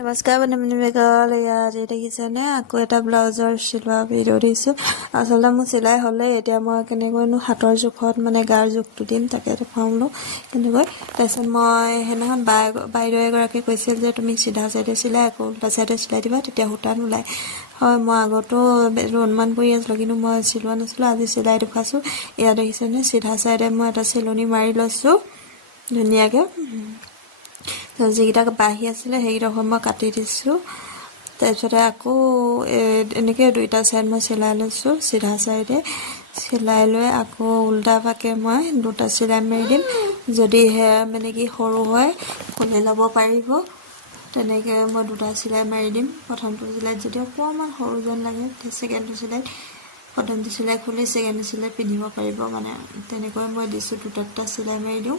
নমস্কাৰ বন্ধু-বান্ধৱীসকল, ইয়াত দেখিছেনে আকৌ এটা ব্লাউজৰ চিলোৱা ভিডিঅ' দিছোঁ। আচলতে মোৰ চিলাই হ'লে এতিয়া মই কেনেকৈনো হাতৰ জোখত মানে গাৰ জোখটো দিম তাকে দেখুৱালোঁ কেনেকৈ। তাৰপিছত মই সেইদিনাখন বাইদেউ এগৰাকী কৈছিল যে তুমি চিধা চাইডে চিলাই আকৌ উল্টা চাইডে চিলাই দিবা, তেতিয়া সূতা নোলায়। হয়, মই আগতো অনুমান কৰি আছিলোঁ, কিন্তু মই চিলোৱা নাছিলোঁ। আজি চিলাই দেখুৱাইছোঁ। ইয়াত দেখিছেনে চিধা চাইডে মই এটা চিলনি মাৰি লৈছোঁ ধুনীয়াকৈ। যিকেইটা বাঢ়ি আছিলে সেইকেইডোখৰ মই কাটি দিছোঁ। তাৰপিছতে আকৌ এনেকৈ দুইটা চাইড মই চিলাই লৈছোঁ। চিধা চাইডে চিলাই লৈ আকৌ উল্টা পাকে মই দুটা চিলাই মাৰি দিম। যদিহে মানে কি সৰু হয় খুলি ল'ব পাৰিব, তেনেকৈ মই দুটা চিলাই মাৰি দিম। প্ৰথমটো চিলাইত যদি অকণমান সৰু যেন লাগে, ছেকেণ্ডটো চিলাইত প্ৰথমটো চিলাই খুলি ছেকেণ্ডটো চিলাই পিন্ধিব পাৰিব, মানে তেনেকৈ মই দিছোঁ। দুটা চিলাই মাৰি দিওঁ।